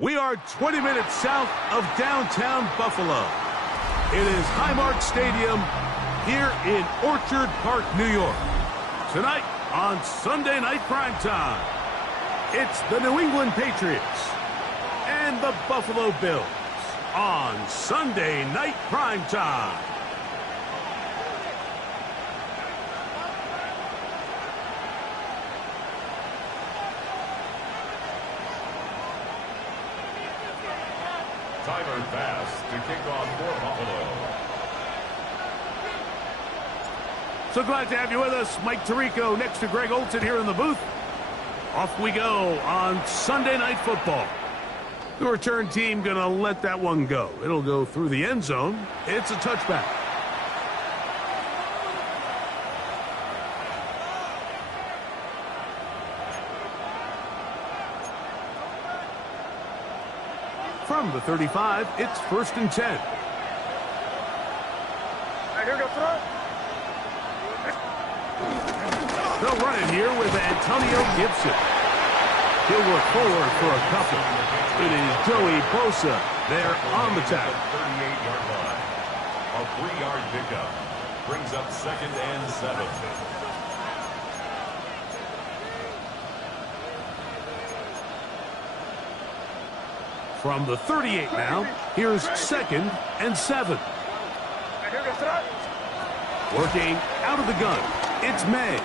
We are 20 minutes south of downtown Buffalo. It is Highmark Stadium here in Orchard Park, New York. Tonight on Sunday Night Primetime, it's the New England Patriots and the Buffalo Bills on Sunday Night Primetime. Timer pass to kick off for Buffalo. So glad to have you with us. Mike Tirico next to Greg Olson here in the booth. Off we go on Sunday Night Football. The return team going to let that one go. It'll go through the end zone. It's a touchback. From the 35, it's 1st and 10. Here we go, throw. They'll run it here with Antonio Gibson. He'll work forward for a couple. It is Joey Bosa there on the tackle. 38-yard line. A 3-yard pickup. Brings up 2nd and 7. From the 38 now, here's 2nd and 7. Working out of the gun, it's May.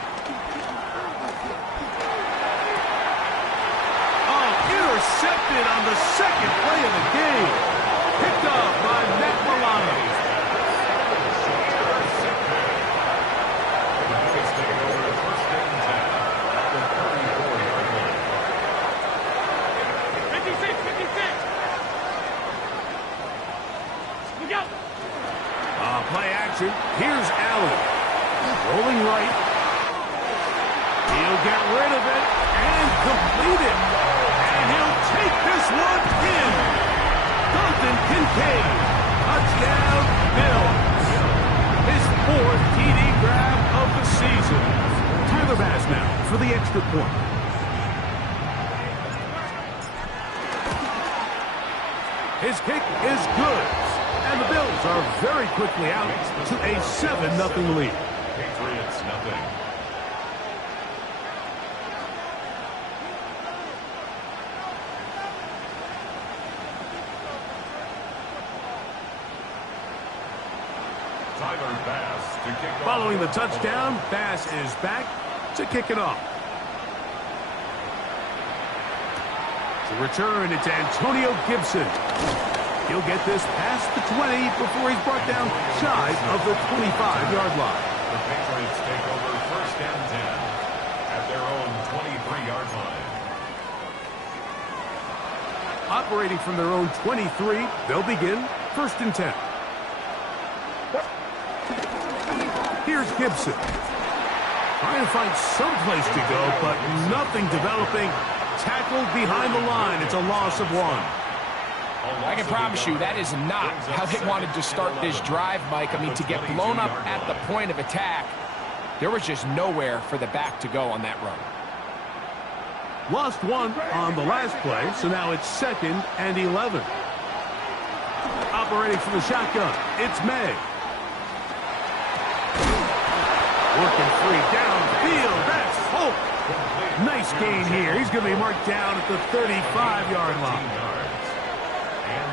Oh, intercepted on the second play of the game. Picked up by Matt Milano. It's taking over 1st and 10 at the 34-yard line. 56, 56. Look out. Play action. Here's Allen. Rolling right. He'll get rid of it and complete it. And he'll take this one in. Dalton Kincaid. Touchdown, Bills. His 4th TD grab of the season. Tyler Bass now for the extra point. His kick is good. And the Bills are very quickly out to a 7-0 lead. Patriots nothing. Tyler Bass to kick off. Following the touchdown, Bass is back to kick it off. To return, it's Antonio Gibson. He'll get this past the 20 before he's brought down shy of the 25-yard line. The Patriots take over 1st and 10 at their own 23-yard line. Operating from their own 23, they'll begin 1st and 10. Here's Gibson. Trying to find some place to go, but nothing developing. Tackled behind the line. It's a loss of 1. I can promise you that is not how they wanted to start this drive, Mike. I mean, to get blown up at the point of attack, there was just nowhere for the back to go on that run. Lost 1 on the last play, so now it's 2nd and 11. Operating from the shotgun, it's May. Working free downfield, that's Holt. Nice gain here. He's going to be marked down at the 35-yard line.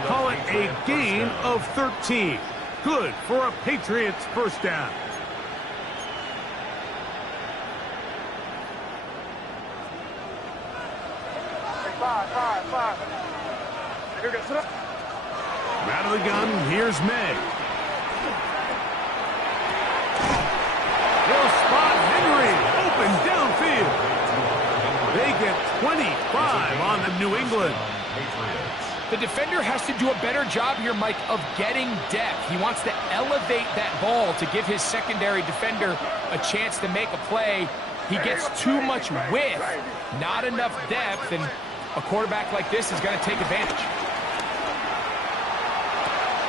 Call it a gain of 13. Good for a Patriots first down. Five. Here we go, sit up. Out of the gun, here's May. He'll spot Henry. Open downfield. They get 25 on the New England. The defender has to do a better job here, Mike, of getting depth. He wants to elevate that ball to give his secondary defender a chance to make a play. He gets too much width, not enough depth, and a quarterback like this is going to take advantage.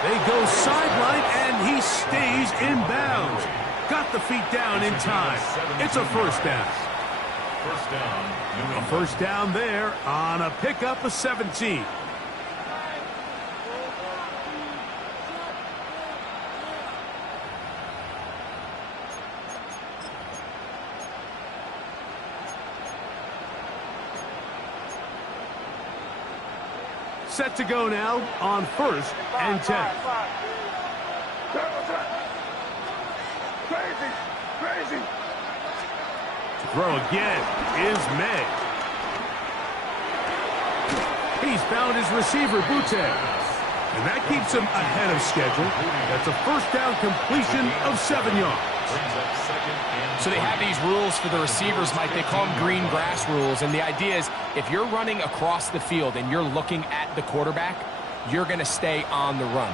They go sideline, and he stays in bounds. Got the feet down in time. It's a first down. First down. A first down there on a pickup of 17. Set to go now on 1st and 10. Crazy. To throw again is May. He's found his receiver, Butte. And that keeps him ahead of schedule. That's a first down completion of 7 yards. So they have these rules for the receivers, Mike. They call them green grass rules. And the idea is if you're running across the field and you're looking at the quarterback, you're going to stay on the run.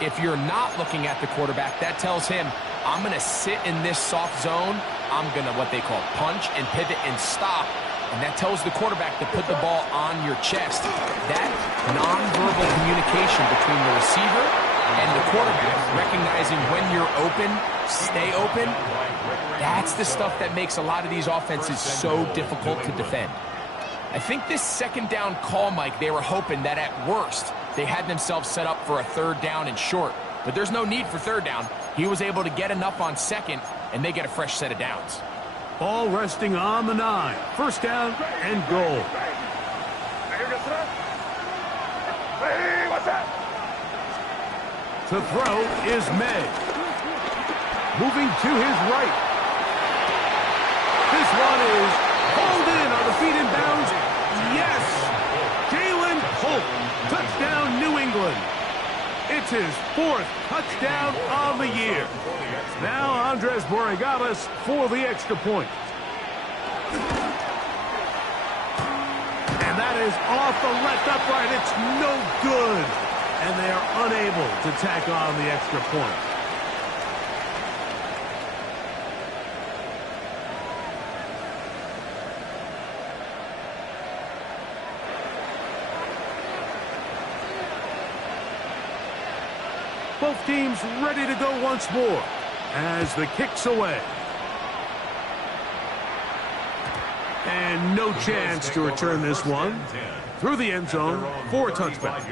If you're not looking at the quarterback, that tells him, I'm going to sit in this soft zone. I'm going to what they call punch and pivot and stop. And that tells the quarterback to put the ball on your chest. That nonverbal communication between the receiver and the quarterback, recognizing when you're open, stay open, that's the stuff that makes a lot of these offenses so difficult to defend. I think this second down call, Mike, they were hoping that at worst, they had themselves set up for a 3rd down and short. But there's no need for 3rd down. He was able to get enough on 2nd, and they get a fresh set of downs. Ball resting on the 9. First down and goal. Hey, what's that? To throw is May. Moving to his right. This one is hauled in on the feet in bounds. Yes! Jalen Holt. Touchdown, New England. It's his 4th touchdown of the year. Now Andres Borregales for the extra point. And that is off the left upright. It's no good. And they are unable to tack on the extra point. Both teams ready to go once more as the kick's away. And no chance to return this one through the end zone for a touchback.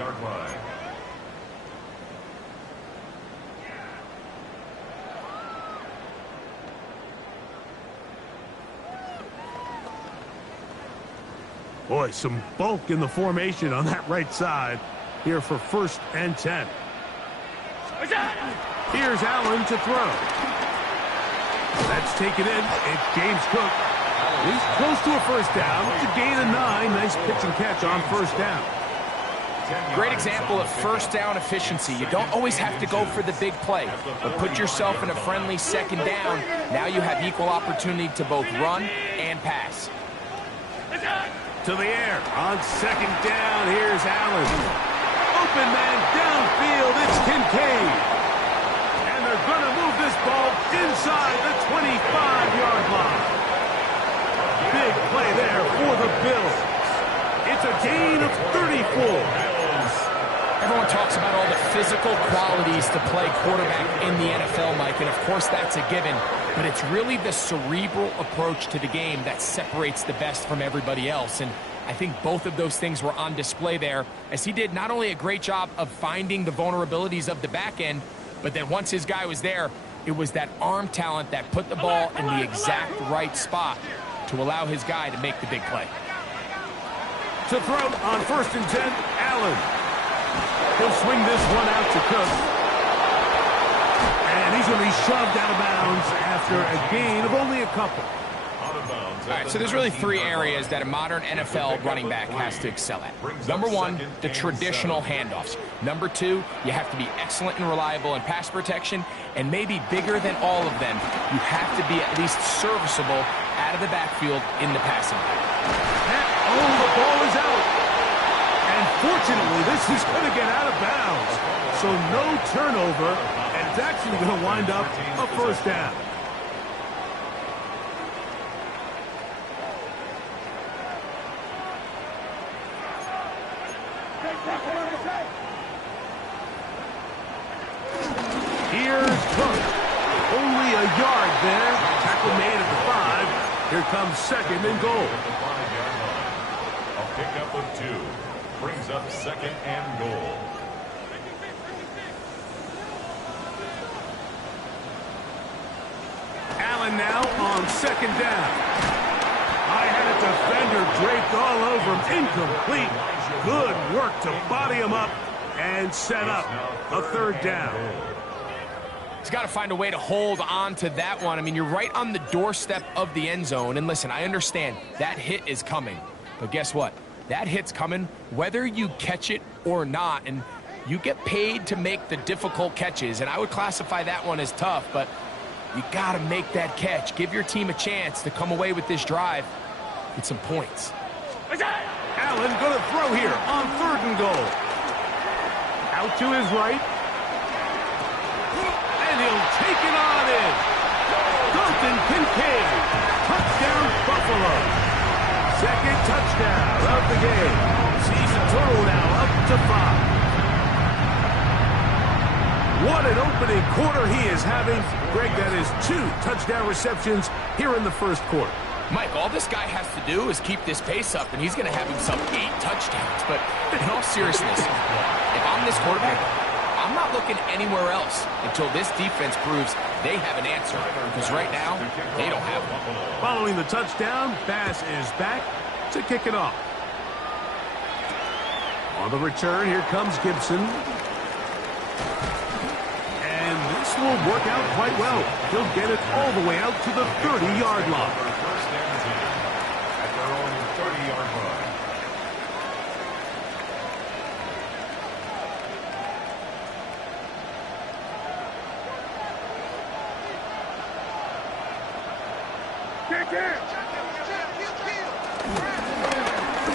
Boy, some bulk in the formation on that right side here for 1st and 10. Here's Allen to throw. That's taken in. It's James Cook. He's close to a 1st down. It's a gain of 9. Nice pitch and catch on 1st down. Great example of 1st down efficiency. You don't always have to go for the big play, but put yourself in a friendly 2nd down. Now you have equal opportunity to both run and pass. To the air on 2nd down. Here's Allen. Open man downfield. It's Kincaid. And they're going to move this ball inside the 25-yard line. Big play there for the Bills. It's a gain of 34. Everyone talks about all the physical qualities to play quarterback in the NFL, Mike, and of course that's a given, but it's really the cerebral approach to the game that separates the best from everybody else, and I think both of those things were on display there, as he did not only a great job of finding the vulnerabilities of the back end, but then once his guy was there, it was that arm talent that put the ball in the exact right spot to allow his guy to make the big play. To throw on 1st and 10, Allen. He'll swing this one out to Cook. And he's going to be shoved out of bounds after a gain of only a couple. All right, so there's really 3 areas that a modern NFL running back has to excel at. Number 1, the traditional handoffs. Number 2, you have to be excellent and reliable in pass protection. And maybe bigger than all of them, you have to be at least serviceable out of the backfield in the passing game. Oh, the ball is out. And fortunately, this is going to get out of bounds. So no turnover, and it's actually going to wind up a 1st down. Here's Cook. Only a yard there. Tackle made at the 5. Here comes 2nd and goal. A pickup of 2. Brings up 2nd and goal. Allen now on 2nd down. I had a defender draped all over him. Incomplete. Good work to body him up and set up a third down. He's got to find a way to hold on to that one. I mean, you're right on the doorstep of the end zone. And listen, I understand that hit is coming. But guess what? That hit's coming whether you catch it or not. And you get paid to make the difficult catches. And I would classify that one as tough. But you got to make that catch. Give your team a chance to come away with this drive with some points. Allen going to throw here on 3rd and goal. Out to his right. And he'll take it on in. Dalton Kincaid. Touchdown, Buffalo. Second touchdown of the game. Season total now up to 5. What an opening quarter he is having. Greg, that is 2 touchdown receptions here in the first quarter. Mike, all this guy has to do is keep this pace up, and he's going to have himself 8 touchdowns. But in all seriousness, if I'm this quarterback, I'm not looking anywhere else until this defense proves they have an answer. Because right now, they don't have one. Following the touchdown, Bass is back to kick it off. On the return, here comes Gibson. And this will work out quite well. He'll get it all the way out to the 30-yard line. First and 10 at their own 30-yard line.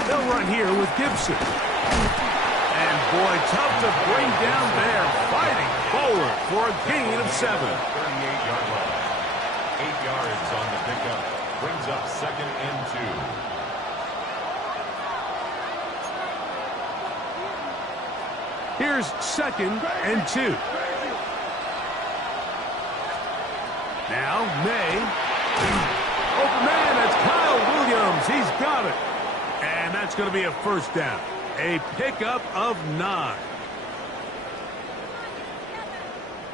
They'll run here with Gibson. And boy, tough to bring down there. Fighting forward for a gain of 7. 38-yard line. 8 yards on the pickup. Brings up 2nd and 2. Here's 2nd and 2. Now, May. Open man, that's Kyle Williams. He's got it. And that's going to be a first down. A pickup of 9.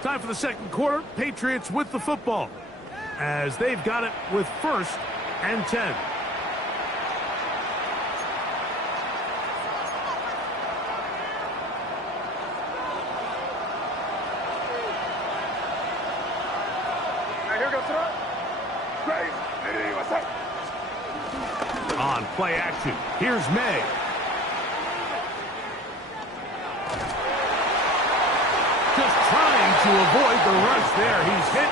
Time for the second quarter. Patriots with the football, as they've got it with 1st and 10. On play action, here's May. Just trying to avoid the rush there. He's hit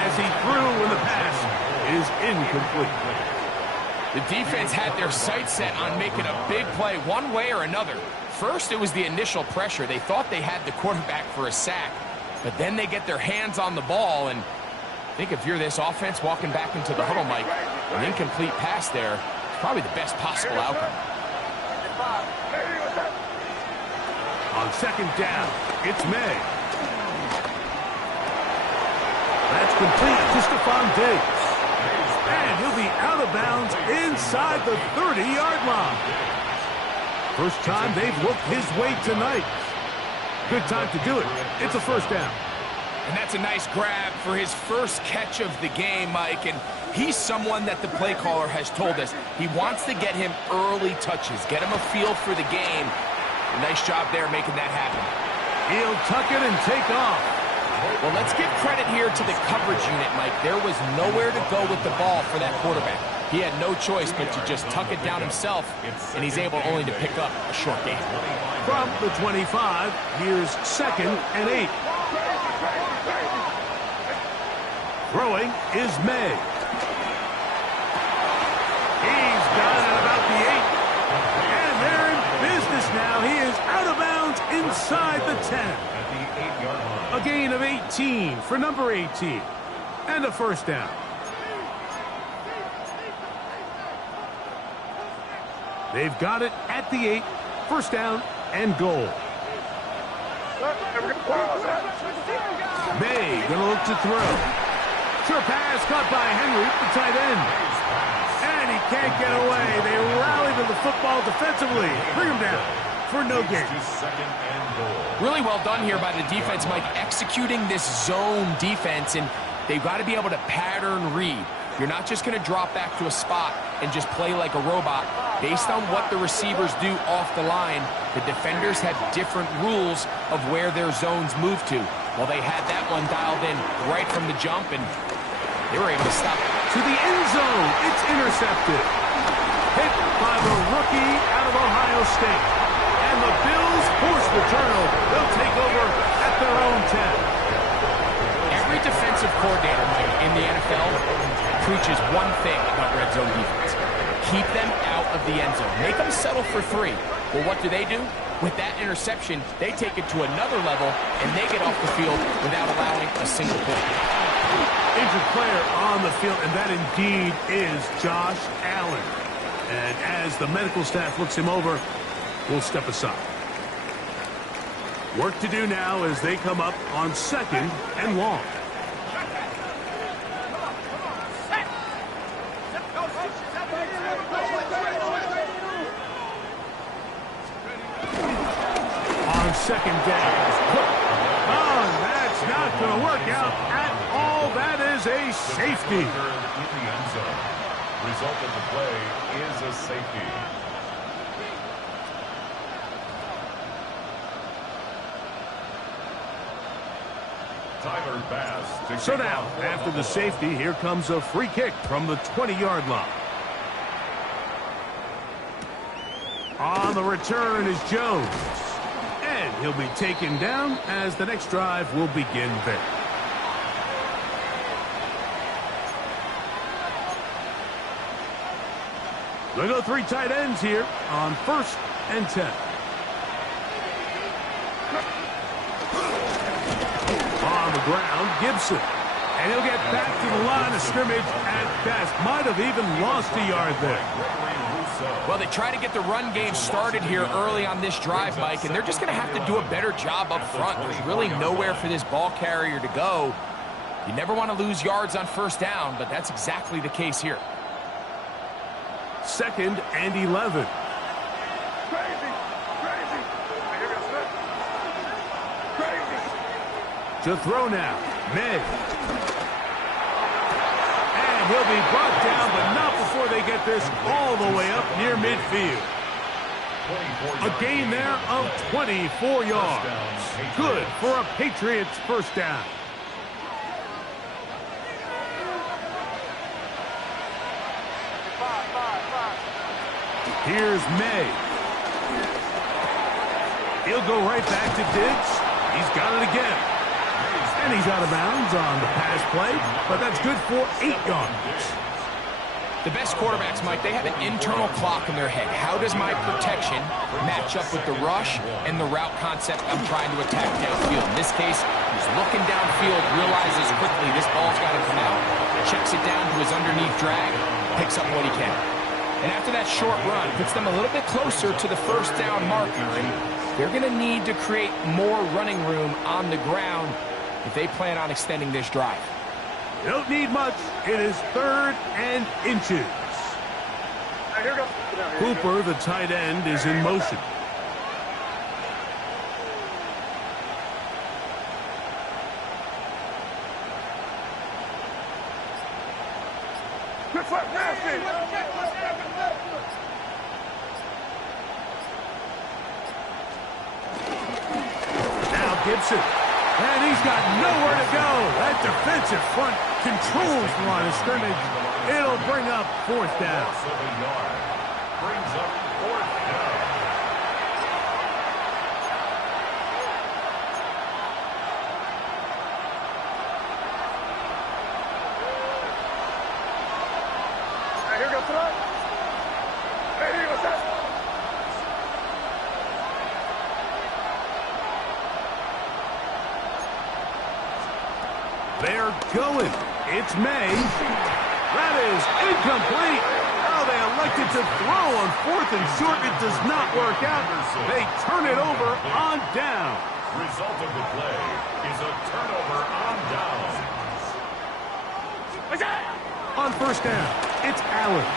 as he threw when the pass is incomplete. The defense had their sights set on making a big play one way or another. First, it was the initial pressure. They thought they had the quarterback for a sack, but then they get their hands on the ball, and I think if you're this offense walking back into the huddle, Mike, an incomplete pass there is probably the best possible outcome. On 2nd down, it's May. That's complete to Stephon Diggs. And he'll be out of bounds inside the 30-yard line. First time they've looked his way tonight. Good time to do it. It's a first down. And that's a nice grab for his first catch of the game, Mike. And he's someone that the play caller has told us he wants to get him early touches, get him a feel for the game. A nice job there making that happen. He'll tuck it and take off. Well, let's give credit here to the coverage unit, Mike. There was nowhere to go with the ball for that quarterback. He had no choice but to just tuck it down himself, and he's able only to pick up a short gain. From the 25, here's 2nd and 8. Throwing is May. He's got it about the 8. And they're in business now. He is out of bounds inside the 10. At the 8-yard line. A gain of 18 for number 18. And a first down. They've got it at the 8. First down and goal. May gonna look to throw. Sure pass caught by Henry, the tight end. And he can't get away. They rally to the football defensively. Bring him down for no gain. Really well done here by the defense, Mike, executing this zone defense, and they've got to be able to pattern read. You're not just going to drop back to a spot and just play like a robot. Based on what the receivers do off the line, the defenders have different rules of where their zones move to. Well, they had that one dialed in right from the jump, and they were able to stop it. To the end zone, it's intercepted. Hit by the rookie out of Ohio State. And the Bills force the turnover. They'll take over at their own 10. Every defensive coordinator, Mike, in the NFL preaches one thing about red zone defense. Keep them out of the end zone. Make them settle for 3. Well, what do? With that interception, they take it to another level, and they get off the field without allowing a single point. Injured player on the field, and that indeed is Josh Allen. And as the medical staff looks him over, we'll step aside. Work to do now as they come up on 2nd and long. On 2nd down. Oh, that's not going to work out at all. That is a safety. In the end zone. Result of the play is a safety. Tyler Bass. So now, after the safety, here comes a free kick from the 20-yard line. On the return is Jones. And he'll be taken down as the next drive will begin there. They go 3 tight ends here on 1st and 10. On the ground, Gibson. And he'll get back to the line of scrimmage at best. Might have even lost a yard there. Well, they try to get the run game started here early on this drive, Mike, and they're just going to have to do a better job up front. There's really nowhere for this ball carrier to go. You never want to lose yards on 1st down, but that's exactly the case here. 2nd and 11. Crazy. To throw now, May. And he'll be brought down, but not before they get this all the way up near midfield. A gain there of 24 yards. Good for a Patriots 1st down. Here's May. He'll go right back to Diggs. He's got it again. And he's out of bounds on the pass play, but that's good for 8 yards. The best quarterbacks, Mike, they have an internal clock in their head. How does my protection match up with the rush and the route concept I'm trying to attack downfield? In this case, he's looking downfield, realizes quickly this ball's got to come out, checks it down to his underneath drag, picks up what he can. And after that short run, puts them a little bit closer to the 1st down marker, and they're going to need to create more running room on the ground if they plan on extending this drive. They don't need much. It is 3rd and inches. Cooper, the tight end, is in motion. Good foot, nasty. Now Gibson. And he's got nowhere to go. That defensive front controls the line of scrimmage. It'll bring up 4th down. Brings up 4th down. Here goes throw. Hey, what's that? They're going. It's May. That is incomplete. Now they elected to throw on 4th and short. It does not work out. They turn it over on down. Result of the play is a turnover on down. On 1st down, it's Allen.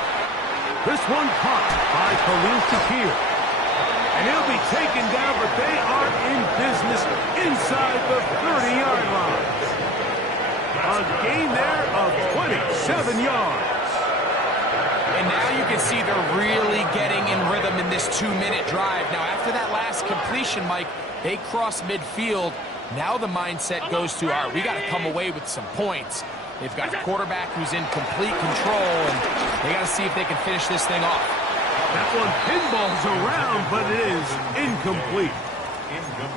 This one caught by Khalil Shakir. And he'll be taken down, but they are in business inside the 30-yard line. A A gain there of 27 yards. And now you can see they're really getting in rhythm in this 2-minute drive. Now, after that last completion, Mike, they cross midfield. Now the mindset goes to, all right, we got to come away with some points. They've got a quarterback who's in complete control, and they got to see if they can finish this thing off. That one pinballs around, but it is incomplete.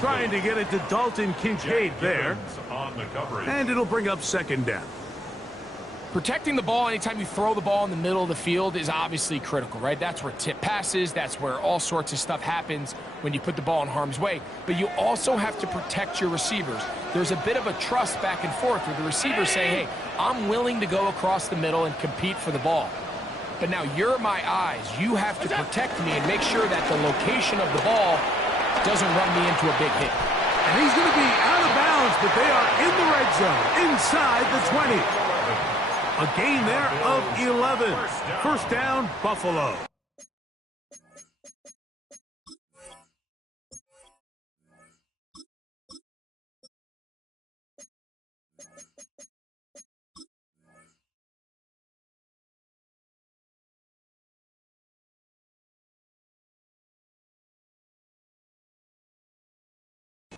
Trying to get it to Dalton Kincaid there. And it'll bring up second down. Protecting the ball anytime you throw the ball in the middle of the field is obviously critical, right? That's where tip passes, that's where all sorts of stuff happens when you put the ball in harm's way. But you also have to protect your receivers. There's a bit of a trust back and forth where the receivers say, hey, I'm willing to go across the middle and compete for the ball. But now you're my eyes. You have to protect me and make sure that the location of the ball doesn't run me into a big hit. And he's going to be out of bounds, but they are in the red zone, inside the 20. A gain there of 11. First down, Buffalo.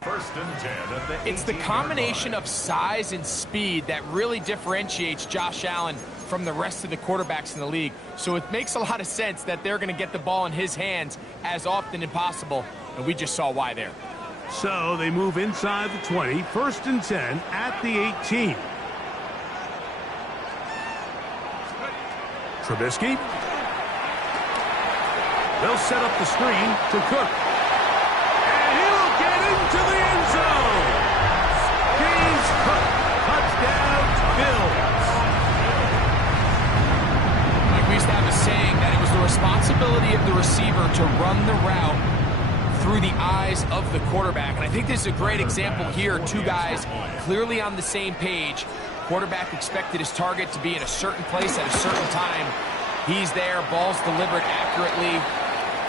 First and 10 at the It's the combination of size and speed that really differentiates Josh Allen from the rest of the quarterbacks in the league. So it makes a lot of sense that they're going to get the ball in his hands as often as possible, and we just saw why there. So they move inside the 20, first and 10 at the 18. Trubisky. They'll set up the screen to Cook. And he'll get into the end zone. James Cook, touchdown, Bills. Like we used to have a saying that it was the responsibility of the receiver to run the route through the eyes of the quarterback. And I think this is a great example here. Two guys clearly on the same page. Quarterback expected his target to be in a certain place at a certain time. He's there, ball's delivered accurately.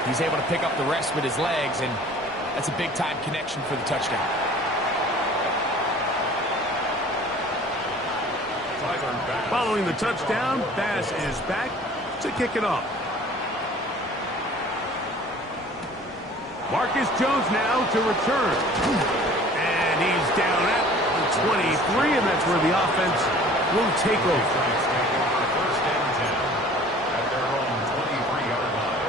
He's able to pick up the rest with his legs, and that's a big-time connection for the touchdown. Following the touchdown, Bass is back to kick it off. Marcus Jones now to return. And he's down at the 23, and that's where the offense will take over. First and 10 at their own 23-yard line.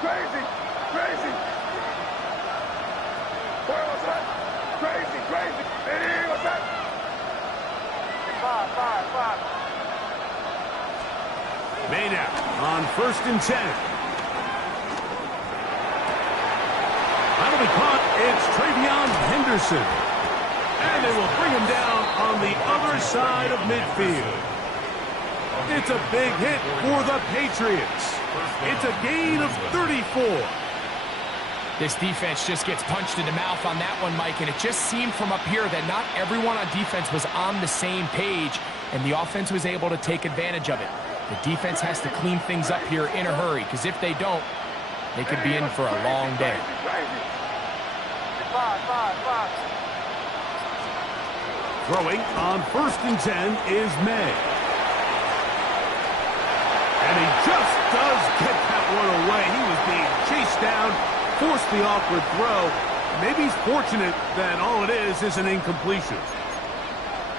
Crazy! Crazy! Where was that? Crazy! Crazy! Hey, what's that? 5. Made out on first and 10. That'll be caught. It's Travion Henderson. And they will bring him down on the other side of midfield. It's a big hit for the Patriots. It's a gain of 34. This defense just gets punched in the mouth on that one, Mike, and it just seemed from up here that not everyone on defense was on the same page, and the offense was able to take advantage of it. The defense has to clean things up here in a hurry, because if they don't, they could be in for a long day. 5. Throwing on first and 10 is May. And he just does get that one away. He was being chased down, forced the awkward throw. Maybe he's fortunate that all it is an incompletion.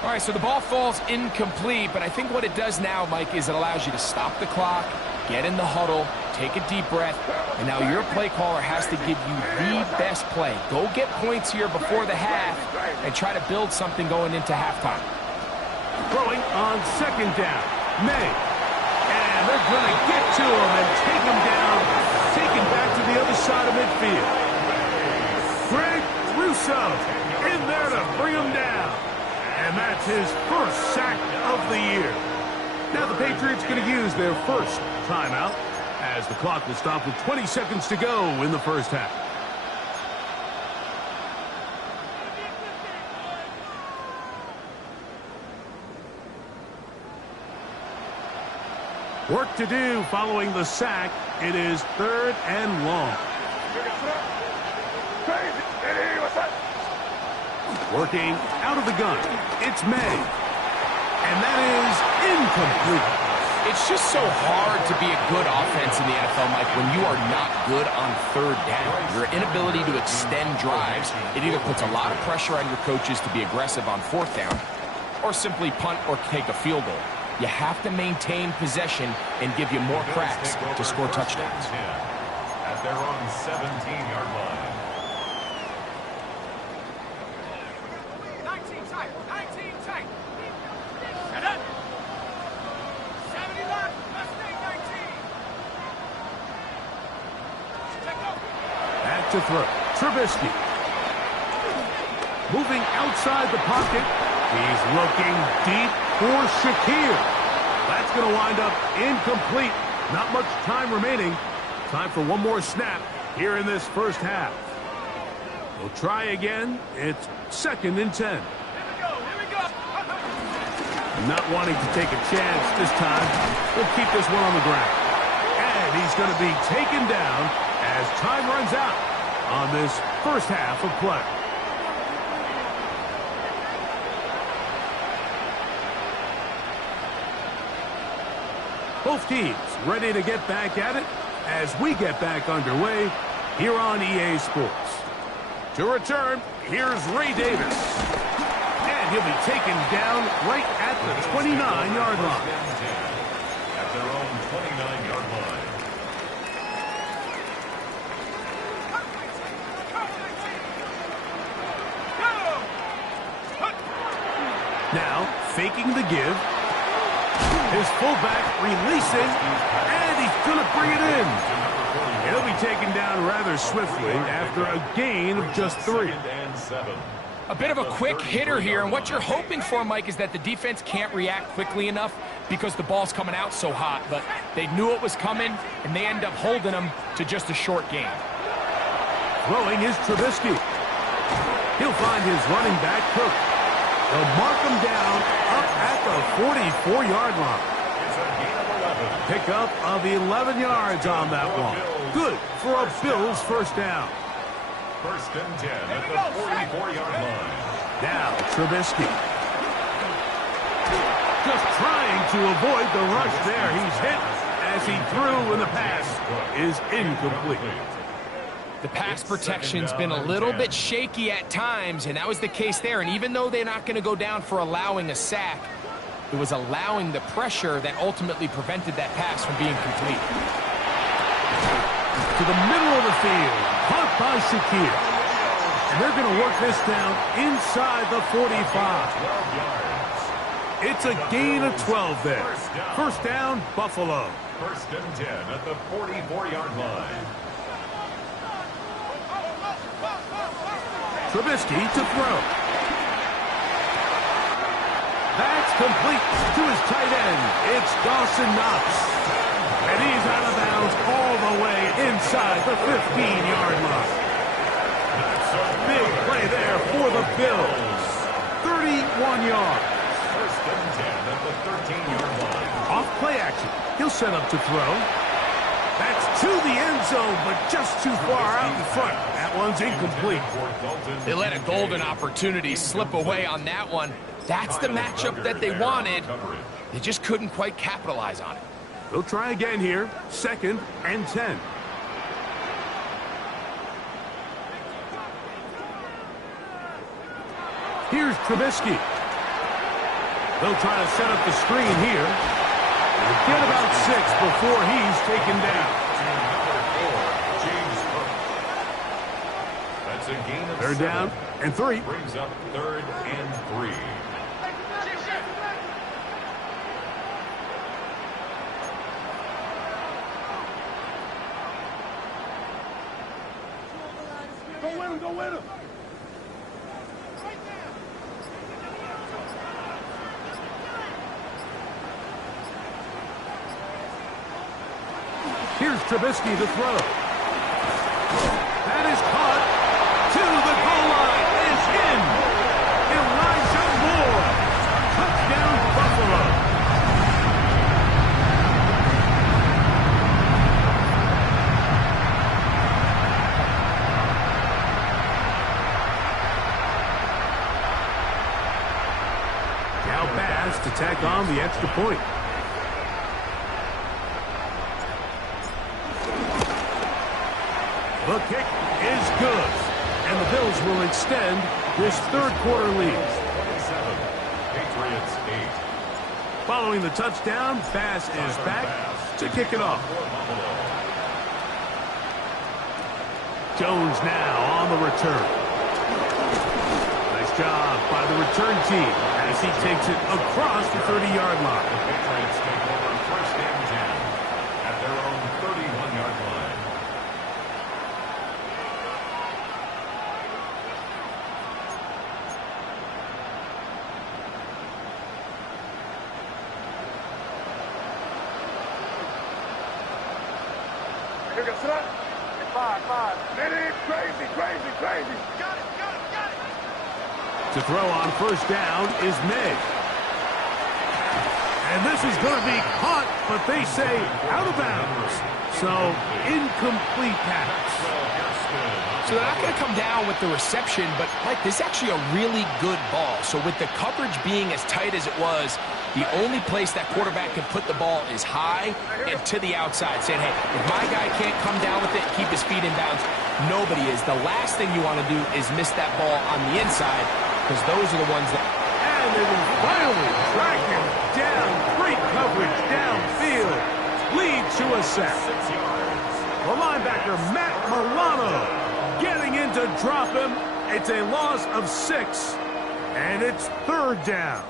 All right, so the ball falls incomplete, but I think what it does now, Mike, is it allows you to stop the clock, get in the huddle, take a deep breath, and now your play caller has to give you the best play. Go get points here before the half and try to build something going into halftime. Throwing on second down, May. And they're going to get to him and take him down, taken back to the other side of midfield. Greg Russo in there to bring him down. And that's his first sack of the year. Now the Patriots going to use their first timeout as the clock will stop with 20 seconds to go in the first half. Work to do following the sack. It is third and long. Working out of the gun. It's May. And that is incomplete. It's just so hard to be a good offense in the NFL, Mike, when you are not good on third down. Your inability to extend drives, it either puts a lot of pressure on your coaches to be aggressive on fourth down or simply punt or take a field goal. You have to maintain possession and give you more cracks to score touchdowns. At their own 17-yard line. 19 tight. 19 tight. Get up. 70 left. Let's take 19. Take over. Back to throw. Trubisky. Moving outside the pocket. He's looking deep for Shakir. That's going to wind up incomplete. Not much time remaining. Time for one more snap here in this first half. We'll try again. It's 2nd and 10. Here we go. Here we go. Not wanting to take a chance this time. We'll keep this one on the ground. And he's going to be taken down as time runs out on this first half of play. Both teams ready to get back at it as we get back underway here on EA Sports. To return, here's Ray Davis. And he'll be taken down right at the 29-yard line. At their own 29-yard line. Now, faking the give. His fullback releasing, and he's going to bring it in. He'll be taken down rather swiftly after a gain of just 3. A bit of a quick hitter here, and what you're hoping for, Mike, is that the defense can't react quickly enough because the ball's coming out so hot, but they knew it was coming, and they end up holding them to just a short gain. Throwing is Trubisky. He'll find his running back, Cook. They'll mark him down up at the 44-yard line. Pickup of 11 yards on that one. Good for a Bills first down. 1st and 10 at the 44-yard line. Now Trubisky. Just trying to avoid the rush there. He's hit as he threw, and the pass is incomplete. The pass protection's been a little bit shaky at times, and that was the case there. And even though they're not going to go down for allowing a sack, it was allowing the pressure that ultimately prevented that pass from being complete. To the middle of the field, caught by Shakir. And they're going to work this down inside the 45. It's a gain of 12 there. First down, Buffalo. 1st and 10 at the 44-yard line. Trubisky to throw. That's complete to his tight end. It's Dawson Knox. And he's out of bounds all the way inside the 15-yard line. Big play there for the Bills. 31 yards. 1st and 10 at the 13-yard line. Off play action. He'll set up to throw. That's to the end zone, but just too far out in front. That one's incomplete. They let a golden opportunity slip away on that one. That's the matchup that they wanted. They just couldn't quite capitalize on it. They'll try again here. 2nd and 10. Here's Trubisky. They'll try to set up the screen here. They'll get about 6 before he's taken down. That's a gain of 3rd down and 3. Brings up 3rd and 3. Go win him. Go win him. Here's Trubisky to throw. That is caught to the goal line. Is in. Elijah Moore. Touchdown Buffalo. tack on the extra point. The kick is good, and the Bills will extend this third quarter lead. Patriots 8. Following the touchdown, Bass is back to kick it off. Jones now on the return. Nice job by the return team as he takes it across the 30-yard line. The Patriots take over first and 10 at their own 31-yard line. Here goes tonight. 5. Minute, crazy. Got it. To throw on first down is May. And this is going to be caught, but they say out of bounds. So, incomplete pass. So they're not going to come down with the reception, but, Mike, this is actually a really good ball. So with the coverage being as tight as it was, the only place that quarterback can put the ball is high and to the outside, saying, hey, if my guy can't come down with it and keep his feet in bounds, nobody is. The last thing you want to do is miss that ball on the inside, because those are the ones that... And they will finally track him down. Great coverage downfield. Lead to a sack. 6 yards. The linebacker, Matt Milano, getting in to drop him. It's a loss of 6, and it's third down.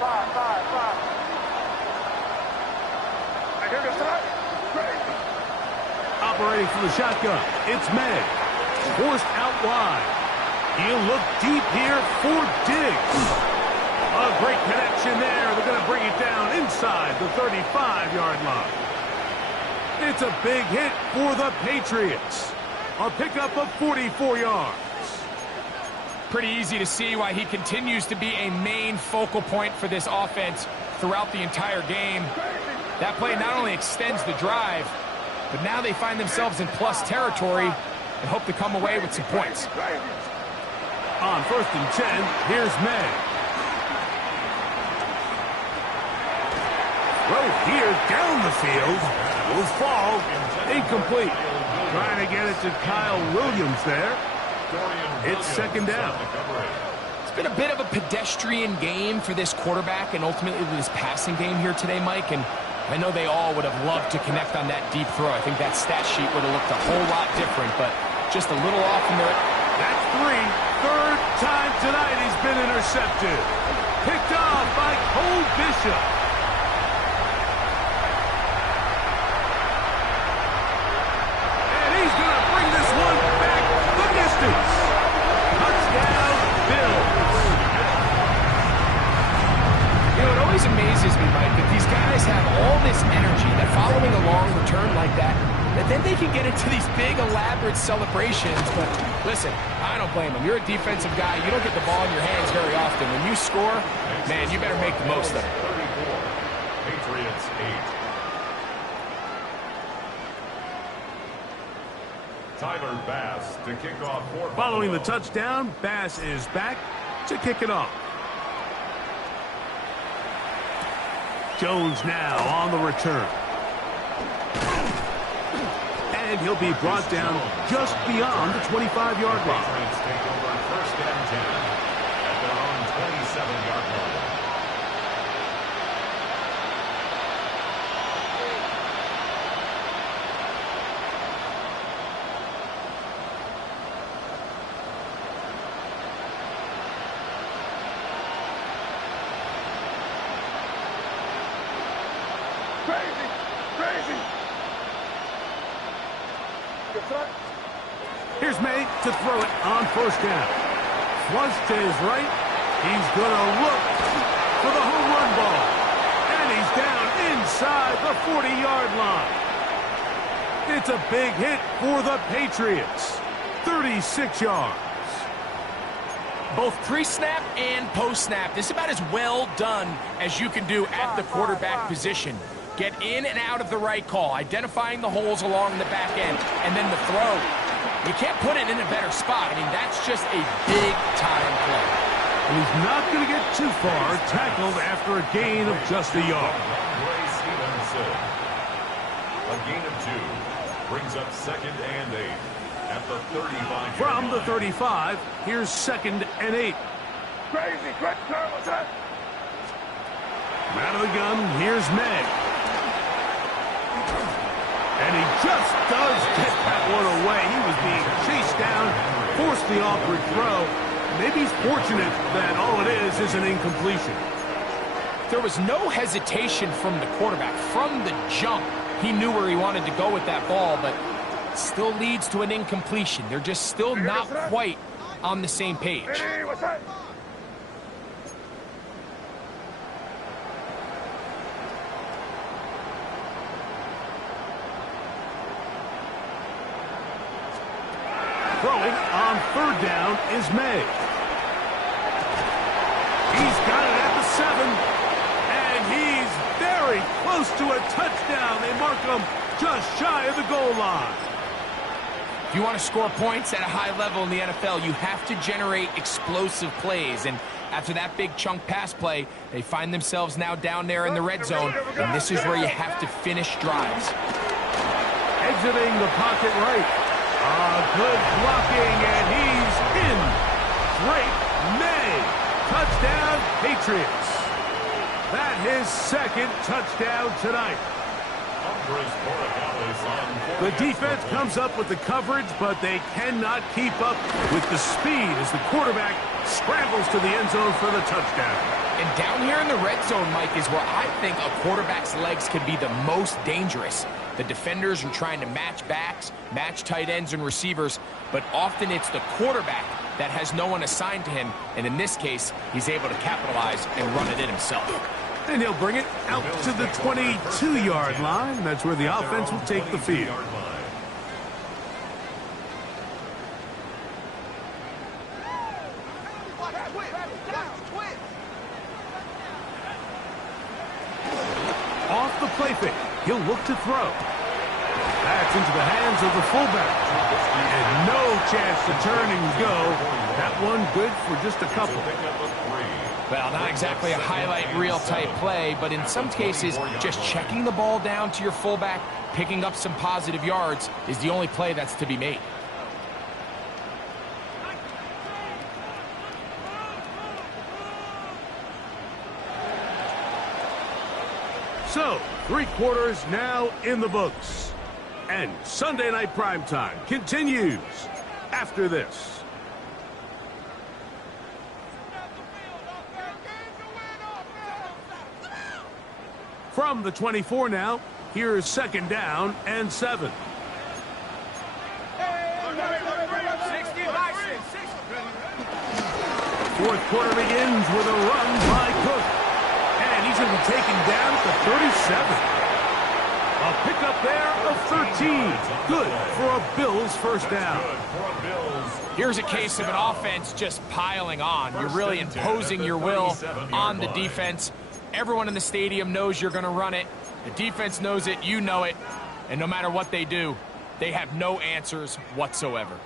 Five. Here goes tonight. Crazy. Operating from the shotgun, it's May. Forced out wide. He'll look deep here for Diggs. A great connection there. They're going to bring it down inside the 35-yard line. It's a big hit for the Patriots. A pickup of 44 yards. Pretty easy to see why he continues to be a main focal point for this offense throughout the entire game. That play not only extends the drive, but now they find themselves in plus territory and hope to come away with some points. On first and 10, here's May. Throw here down the field. Will fall. Incomplete. Trying to get it to Kyle Williams there. It's second down. It's been a bit of a pedestrian game for this quarterback and ultimately this passing game here today, Mike. And I know they all would have loved to connect on that deep throw. I think that stat sheet would have looked a whole lot different, but just a little off in there. That's 3. Third time tonight he's been intercepted. Picked off by Cole Bishop. And he's going to bring this one back the distance. Touchdown, Bills. You know, it always amazes me, Mike, that these guys have all this energy that following a long return like that then they can get into these big, elaborate celebrations. But listen, I don't blame them. You're a defensive guy. You don't get the ball in your hands very often. When you score, man, you better make the most of it. 34, Patriots 8. Tyler Bass to kick off for Following the touchdown, Bass is back to kick it off. Jones now on the return. And he'll be brought down just beyond the 25-yard line. Patriots take over first and 10 at their own 27-yard line. Crazy. Here's May to throw it on first down. Flush to his right. He's going to look for the home run ball. And he's down inside the 40-yard line. It's a big hit for the Patriots. 36 yards. Both pre-snap and post-snap. This is about as well done as you can do at the quarterback position. Get in and out of the right call, identifying the holes along the back end, and then the throw. You can't put it in a better spot. I mean, that's just a big-time play. He's not going to get too far, tackled after a gain of just a yard. A gain of 2 brings up 2nd and 8 at the 35. From the 35, here's 2nd and 8. Crazy, quick turn, what's that? Out of the gun, here's May. And he just does get that one away. He was being chased down, forced the awkward throw. Maybe he's fortunate that all it is an incompletion. There was no hesitation from the quarterback. From the jump, he knew where he wanted to go with that ball, but it still leads to an incompletion. They're just still not quite on the same page. Hey, what's that? Throwing on 3rd down is May. He's got it at the 7, and he's very close to a touchdown. They mark him just shy of the goal line. If you want to score points at a high level in the NFL, you have to generate explosive plays. And after that big chunk pass play, they find themselves now down there in the red zone, and this is where you have to finish drives. Exiting the pocket right. Good blocking, and he's in. Great May. Touchdown, Patriots. That his 2nd touchdown tonight. The defense comes up with the coverage, but they cannot keep up with the speed as the quarterback scrambles to the end zone for the touchdown. And down here in the red zone, Mike, is where I think a quarterback's legs can be the most dangerous. The defenders are trying to match backs, match tight ends and receivers, but often it's the quarterback that has no one assigned to him, and in this case, he's able to capitalize and run it in himself. And he'll bring it out to the 22-yard line. That's where the offense will take the field. Off the play fake, he'll look to throw. That's into the hands of the fullback. And no chance to turn and go. That one good for just a couple. Well, not exactly a highlight reel type play, but in some cases, just checking the ball down to your fullback, picking up some positive yards is the only play that's to be made. So, 3 quarters now in the books. And Sunday Night Primetime continues after this. From the 24 now, here's 2nd down and 7. Fourth quarter begins with a run by Cook. And he's going to be taken down at the 37. A pickup there of 13. Good for a Bills first down. Here's a case of an offense just piling on. You're really imposing your will on the defense. Everyone in the stadium knows you're going to run it. The defense knows it, you know it. And no matter what they do, they have no answers whatsoever.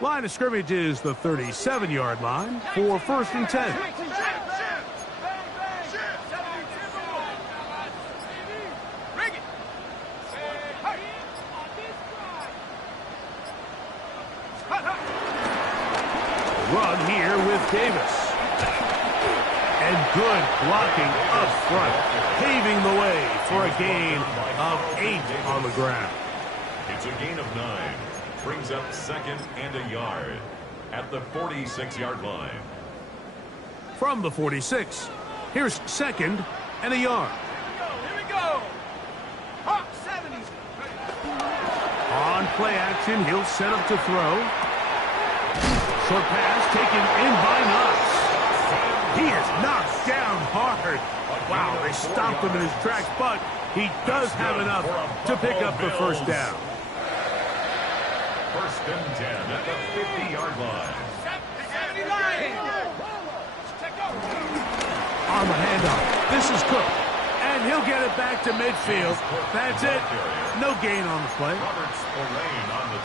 Line of scrimmage is the 37-yard line for 1st and 10. Run here with Davis. And good blocking up front, paving the way for a gain of 8 on the ground. It's a gain of 9. Brings up 2nd and a yard at the 46-yard line. From the 46, here's 2nd and a yard. Here we go. Hawk 70. On play action, he'll set up to throw. Short pass taken in by Knox. He is knocked down hard. Wow, they stopped him in his tracks, but he does have enough to pick up the first down. 1st and 10 at the 50-yard line. 79. On the handoff, this is Cook. And he'll get it back to midfield. That's it. No gain on the play.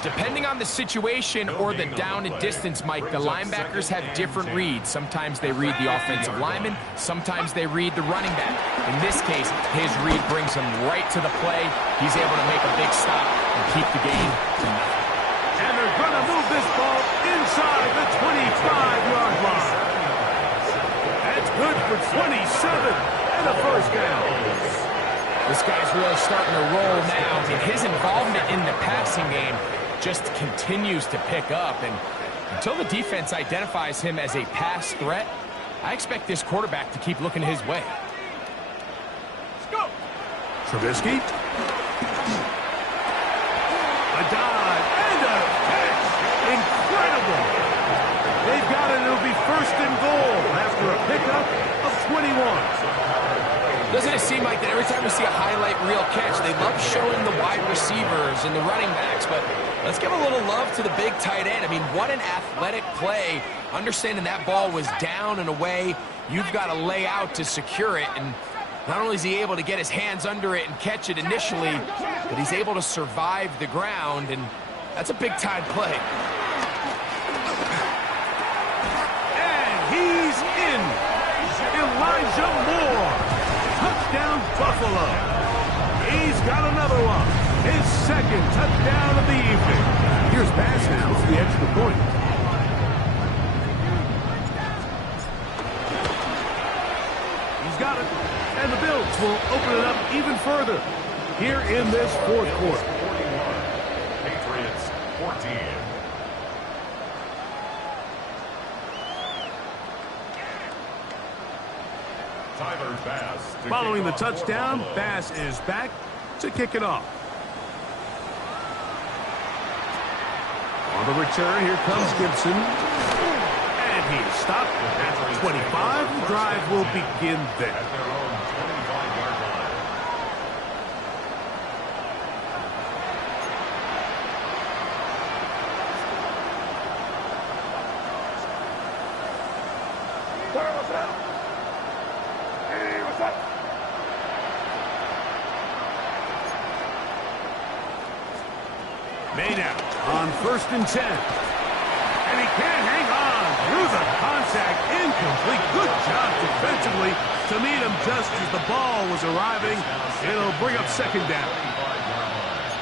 Depending on the situation or the down and distance, Mike, the linebackers have different reads. Sometimes they read the offensive lineman. Sometimes they read the running back. In this case, his read brings him right to the play. He's able to make a big stop and keep the gain to nothing. And they're going to move this ball inside the 25-yard line. That's good for 27 and a first down. This guy's really starting to roll now. I mean, his involvement in the passing game just continues to pick up. And until the defense identifies him as a pass threat, I expect this quarterback to keep looking his way. Let's go. Trubisky. A dive and a catch. Incredible. They've got it. It'll be first and goal after a pickup of 21. Doesn't it seem like that every time we see a highlight reel catch, they love showing the wide receivers and the running backs, but let's give a little love to the big tight end. I mean, what an athletic play. Understanding that ball was down and away, you've got to lay out to secure it, and not only is he able to get his hands under it and catch it initially, but he's able to survive the ground, and that's a big-time play. And he's in. Elijah Moore. Touchdown, Buffalo. He's got another one. His second touchdown of the evening. Here's pass now for the extra point. He's got it. And the Bills will open it up even further here in this fourth quarter. Patriots 14. Following the touchdown, Bass is back to kick it off. On the return, here comes Gibson. And he's stopped at 25. The drive will begin there. Made out on 1st and 10. And he can't hang on through the contact. Incomplete. Good job defensively to meet him just as the ball was arriving. It'll bring up second down.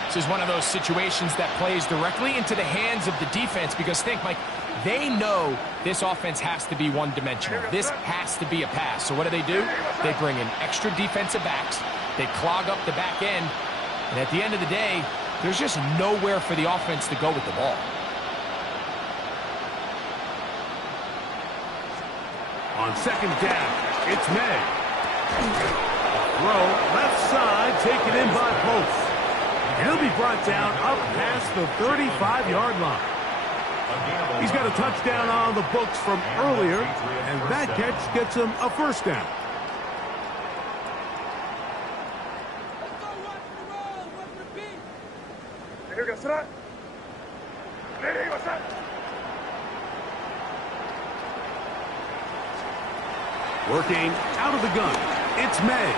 This is one of those situations that plays directly into the hands of the defense because think, Mike, they know this offense has to be one-dimensional. This has to be a pass. So what do? They bring in extra defensive backs. They clog up the back end. And at the end of the day, there's just nowhere for the offense to go with the ball. On second down, it's May. Throw left side, taken in by Post. And he'll be brought down up past the 35-yard line. He's got a touchdown on the books from earlier, and that catch gets him a first down. Working out of the gun, it's May.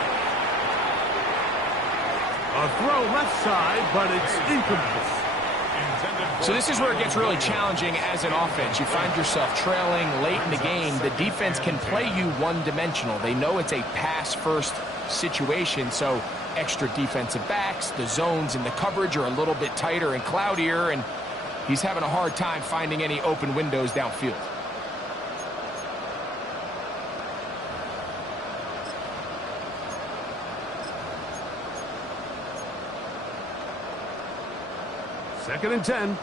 A throw left side, but it's incomplete. So this is where it gets really challenging as an offense. You find yourself trailing late in the game. The defense can play you one-dimensional. They know it's a pass-first situation, so extra defensive backs, the zones and the coverage are a little bit tighter and cloudier, and he's having a hard time finding any open windows downfield. Second and 10.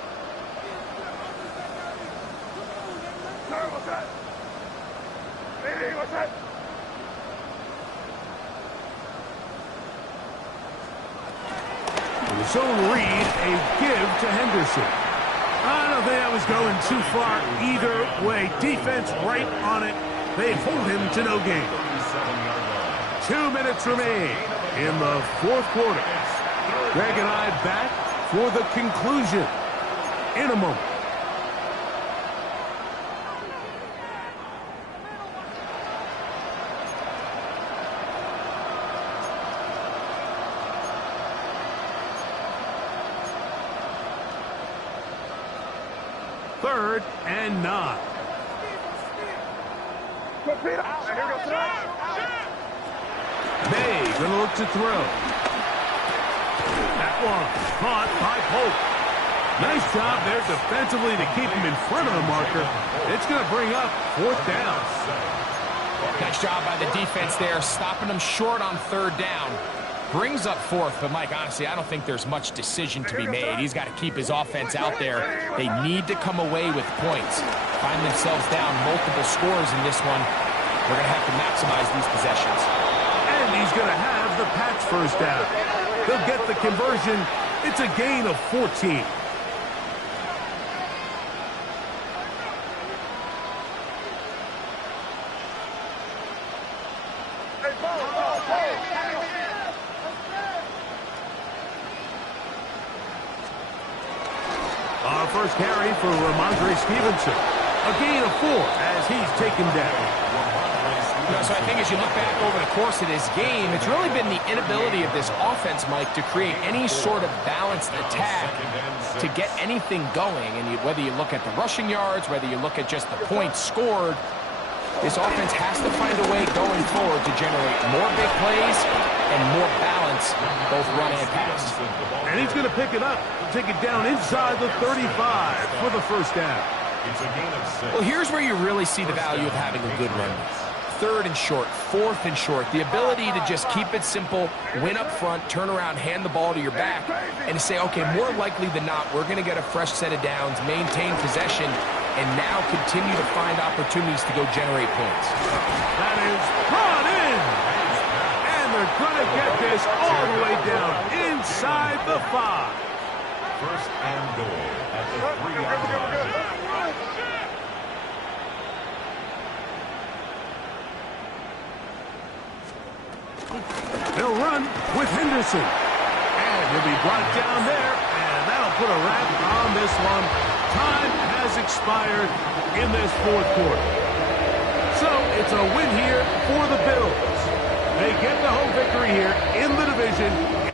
The zone read, a give to Henderson. I don't think that was going too far either way. Defense right on it. They hold him to no gain. 2 minutes remain in the fourth quarter. Greg and I back for the conclusion in a moment. 3rd and 9. May gonna look to throw. That one caught by Pope. Nice job there defensively to keep him in front of the marker. It's gonna bring up 4th down. Nice job by the defense there, stopping them short on 3rd down. Brings up 4th, but Mike, honestly, I don't think there's much decision to be made. He's got to keep his offense out there. They need to come away with points. Find themselves down multiple scores in this one. We're going to have to maximize these possessions. And he's going to have the Pats first down. They'll get the conversion. It's a gain of 14. Our first carry for Ramondre Stevenson. A gain of 4 as he's taken down. So I think as you look back over the course of this game, it's really been the inability of this offense, Mike, to create any sort of balanced attack to get anything going. And whether you look at the rushing yards, whether you look at just the points scored, this offense has to find a way going forward to generate more big plays and more balance, both run and pass. And he's going to pick it up, take it down inside the 35 for the first down. It's a gain of 6. Well, here's where you really see the value of having a good run. 3rd and short, 4th and short. The ability to just keep it simple, win up front, turn around, hand the ball to your back, and to say, okay, more likely than not, we're going to get a fresh set of downs, maintain possession, and now continue to find opportunities to go generate points. That is brought in. And they're going to get this all the way down inside the 5. First and goal at the 3-yard line. They'll run with Henderson. And he'll be brought down there, and that'll put a wrap on this one. Time has expired in this 4th quarter. So it's a win here for the Bills. They get the home victory here in the division.